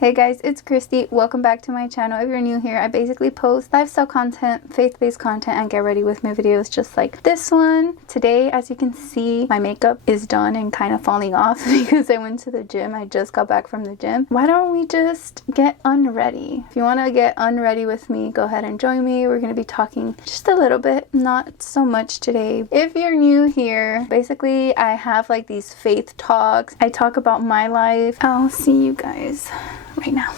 Hey guys, it's Christy. Welcome back to my channel. If you're new here, I basically post lifestyle content, faith-based content, and get ready with me videos just like this one. Today, as you can see, my makeup is done and kind of falling off because I went to the gym. I just got back from the gym. Why don't we just get unready? If you want to get unready with me, go ahead and join me. We're going to be talking just a little bit, not so much today. If you're new here, basically I have like these faith talks. I talk about my life. I'll see you guys right now.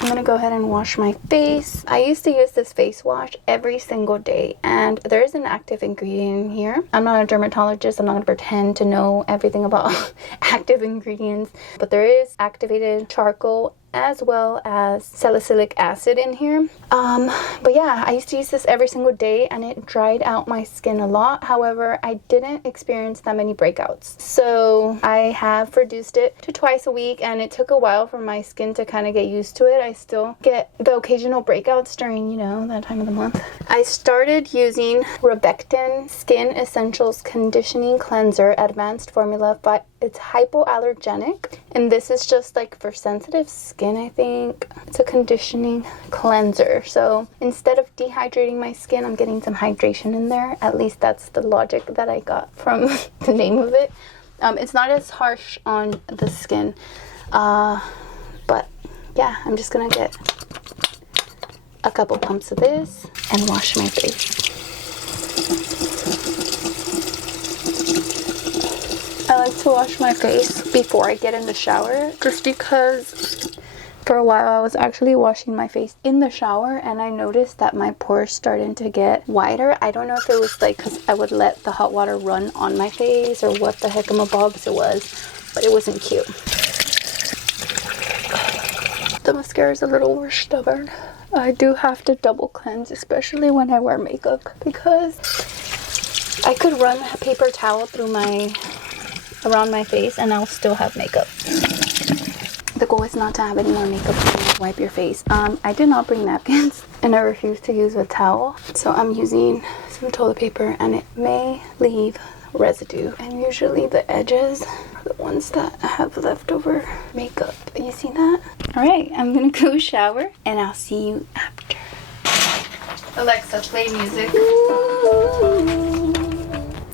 I'm gonna go ahead and wash my face. I used to use this face wash every single day, and there is an active ingredient in here. I'm not a dermatologist. I'm not gonna pretend to know everything about active ingredients, but there is activated charcoal as well as salicylic acid in here. But yeah, I used to use this every single day and it dried out my skin a lot. However, I didn't experience that many breakouts. So I have reduced it to twice a week, and it took a while for my skin to kind of get used to it. I still get the occasional breakouts during, you know, that time of the month. I started using Rebectin Skin Essentials Conditioning Cleanser Advanced Formula, but it's hypoallergenic, and this is just like for sensitive skin. I think it's a conditioning cleanser, so instead of dehydrating my skin, I'm getting some hydration in there. At least that's the logic that I got from the name of it. It's not as harsh on the skin, but yeah, I'm just gonna get a couple pumps of this and wash my face. I like to wash my face before I get in the shower, just because for a while I was actually washing my face in the shower and I noticed that my pores started to get wider. I don't know if it was like because I would let the hot water run on my face or what the heck-a-mabobs it was, but it wasn't cute. The mascara is a little more stubborn. I do have to double cleanse, especially when I wear makeup, because I could run a paper towel through around my face and I'll still have makeup. The goal is not to have any more makeup when you wipe your face. I did not bring napkins and I refuse to use a towel, so I'm using some toilet paper and it may leave residue, and usually the edges are the ones that have leftover makeup. You see that? Alright, I'm gonna go shower and I'll see you after. Alexa, play music.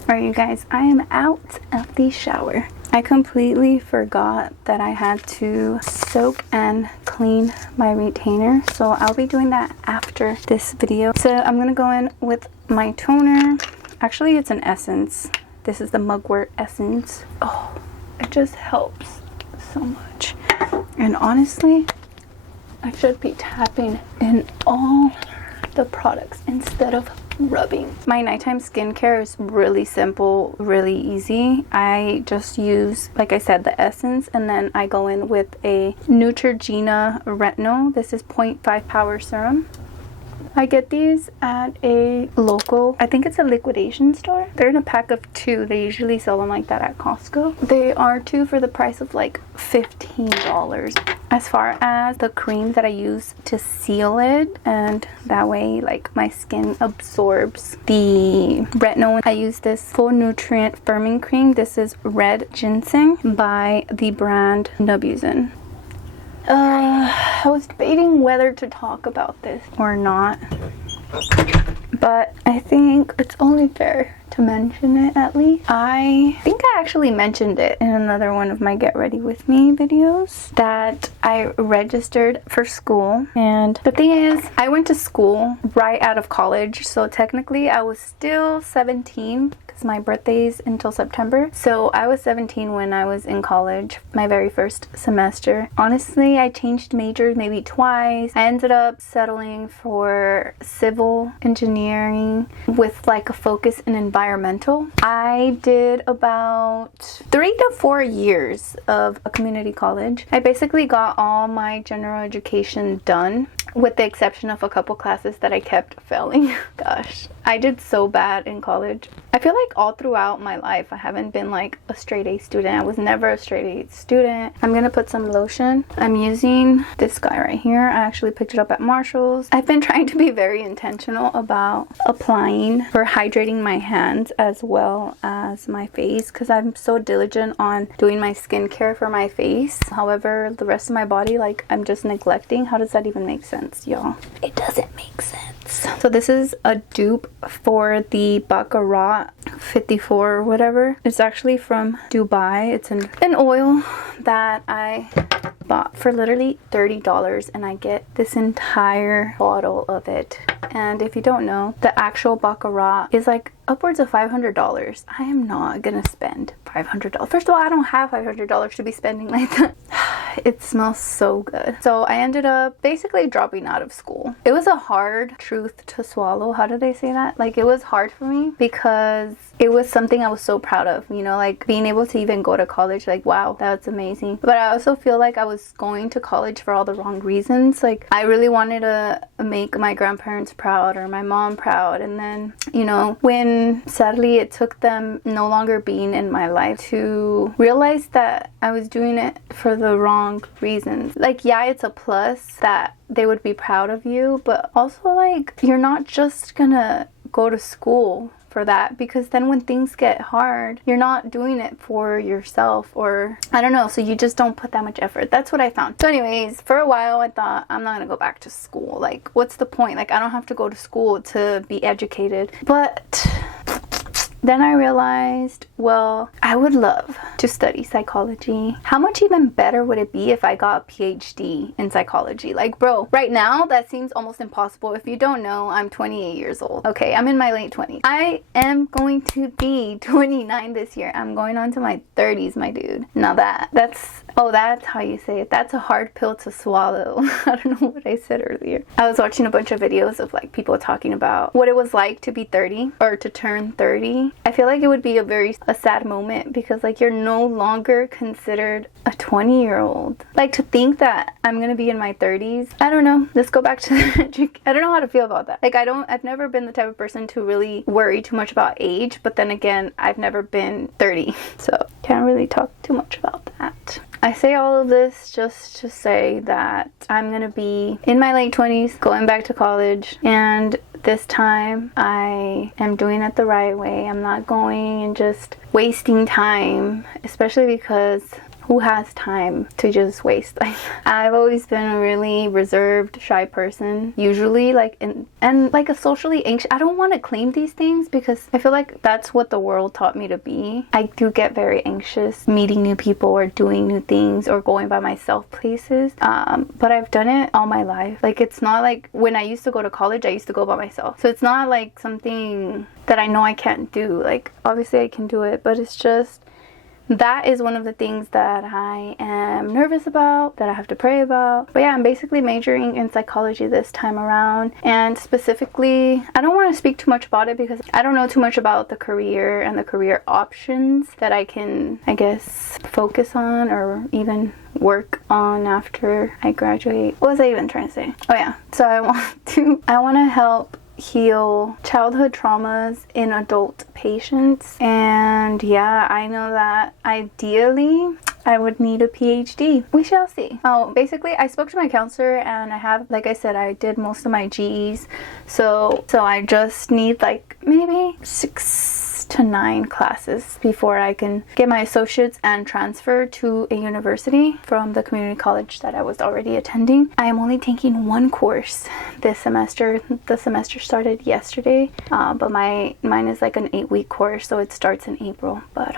Alright you guys, I am out of the shower. I completely forgot that I had to soak and clean my retainer, so I'll be doing that after this video. So I'm gonna go in with my toner. Actually, it's an essence. This is the Mugwort Essence. Oh, it just helps so much. And honestly, I should be tapping in all the products instead of rubbing. My nighttime skincare is really simple, really easy. I just use, like I said, the essence, and then I go in with a Neutrogena Retinol. This is 0.5 power serum. I get these at a local, I think it's a liquidation store. They're in a pack of 2. They usually sell them like that at Costco. They are 2 for the price of like $15. As far as the cream that I use to seal it, and that way like my skin absorbs the retinol, I use this full nutrient firming cream. This is Red Ginseng by the brand Nubuzin. I was debating whether to talk about this or not, but I think it's only fair to mention it at least. I think I actually mentioned it in another one of my Get Ready With Me videos that I registered for school, and the thing is, I went to school right out of college, so technically I was still 17. My birthday's until September, so I was 17 when I was in college, my very first semester. Honestly, I changed majors maybe twice. I ended up settling for civil engineering with like a focus in environmental. I did about 3 to 4 years of a community college. I basically got all my general education done with the exception of a couple classes that I kept failing. Gosh, I did so bad in college. I feel like all throughout my life I haven't been like a straight A student. I was never a straight A student. I'm gonna put some lotion. I'm using this guy right here. I actually picked it up at Marshall's. I've been trying to be very intentional about applying or hydrating my hands as well as my face, because I'm so diligent on doing my skincare for my face. However, the rest of my body, like, I'm just neglecting. How does that even make sense, y'all? It doesn't make sense. So this is a dupe for the Baccarat 54 or whatever. It's actually from Dubai. It's an oil that I bought for literally $30, and I get this entire bottle of it. And if you don't know, the actual Baccarat is like upwards of $500. I am not gonna spend $500. First of all, I don't have $500 to be spending like that. It smells so good. So I ended up basically dropping out of school. It was a hard truth to swallow. How did I say that? Like, it was hard for me because it was something I was so proud of, you know, like being able to even go to college. Like, wow, that's amazing. But I also feel like I was going to college for all the wrong reasons. Like, I really wanted to make my grandparents proud or my mom proud. And then, you know, when sadly it took them no longer being in my life to realize that I was doing it for the wrong reasons. Like, yeah, it's a plus that they would be proud of you, but also, like, you're not just gonna go to school for that, because then when things get hard, you're not doing it for yourself, or I don't know, so you just don't put that much effort. That's what I found. So anyways, for a while I thought, I'm not gonna go back to school. Like, what's the point? Like, I don't have to go to school to be educated. But then I realized, well, I would love to study psychology. How much even better would it be if I got a PhD in psychology? Like, bro, right now that seems almost impossible. If you don't know, I'm 28 years old. Okay, I'm in my late 20s. I am going to be 29 this year. I'm going on to my 30s, my dude. Now that's how you say it. That's a hard pill to swallow. I don't know what I said earlier. I was watching a bunch of videos of like people talking about what it was like to be 30 or to turn 30. I feel like it would be a sad moment, because like you're no longer considered a 20-year-old. Like, to think that I'm gonna be in my 30s. I don't know. Let's go back to the I don't know how to feel about that. Like, I've never been the type of person to really worry too much about age, but then again, I've never been 30, so can't really talk too much about that. I say all of this just to say that I'm gonna be in my late 20s, going back to college, and this time I am doing it the right way. I'm not going and just wasting time, especially because who has time to just waste? Like, I've always been a really reserved, shy person, usually, like, and like a socially anxious. I don't want to claim these things because I feel like that's what the world taught me to be. I do get very anxious meeting new people or doing new things or going by myself places, but I've done it all my life. Like, it's not like when I used to go to college, I used to go by myself, so it's not like something that I know I can't do. Like, obviously I can do it, but it's just that is one of the things that I am nervous about, that I have to pray about. But yeah, I'm basically majoring in psychology this time around. And specifically, I don't want to speak too much about it because I don't know too much about the career and the career options that I can, I guess, focus on or even work on after I graduate. What was I even trying to say? Oh yeah, so I want to help heal childhood traumas in adult patients. And yeah, I know that ideally I would need a PhD. We shall see. Oh, basically I spoke to my counselor, and I have, like I said, I did most of my GEs, so I just need like maybe 6 to 9 classes before I can get my associates and transfer to a university from the community college that I was already attending. I am only taking one course this semester. The semester started yesterday, but mine is like an 8-week course, so it starts in April. But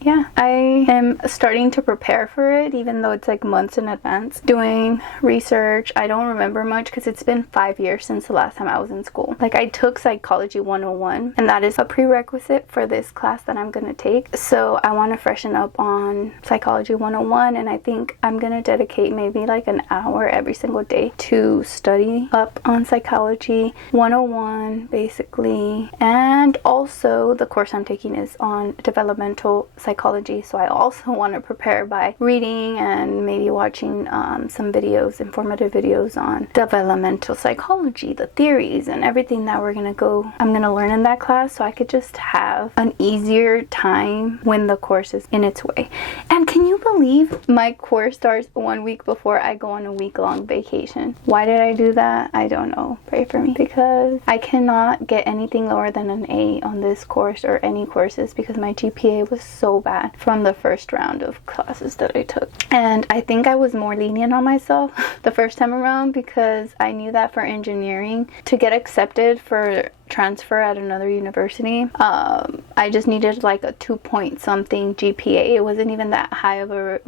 yeah, I am starting to prepare for it, even though it's like months in advance. Doing research. I don't remember much because it's been 5 years since the last time I was in school. Like, I took Psychology 101, and that is a prerequisite for this class that I'm gonna take. So I want to freshen up on Psychology 101, and I think I'm gonna dedicate maybe like an hour every single day to study up on Psychology 101 basically. And also the course I'm taking is on developmental psychology psychology, so I also want to prepare by reading and maybe watching some videos, informative videos on developmental psychology, the theories and everything that I'm gonna learn in that class, so I could just have an easier time when the course is in its way. And can you believe my course starts 1 week before I go on a week-long vacation? Why did I do that? I don't know. Pray for me, because I cannot get anything lower than an A on this course or any courses, because my GPA was so bad from the first round of classes that I took. And I think I was more lenient on myself the first time around, because I knew that for engineering, to get accepted for transfer at another university, I just needed like a 2 point something GPA. It wasn't even that high of a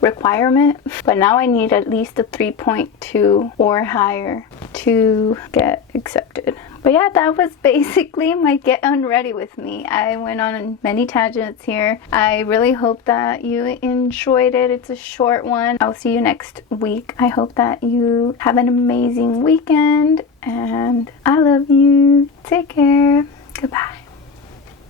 requirement, but now I need at least a 3.2 or higher to get accepted. But yeah, that was basically my get unready with me. I went on many tangents here. I really hope that you enjoyed it. It's a short one. I'll see you next week. I hope that you have an amazing weekend, and I love you. Take care. Goodbye.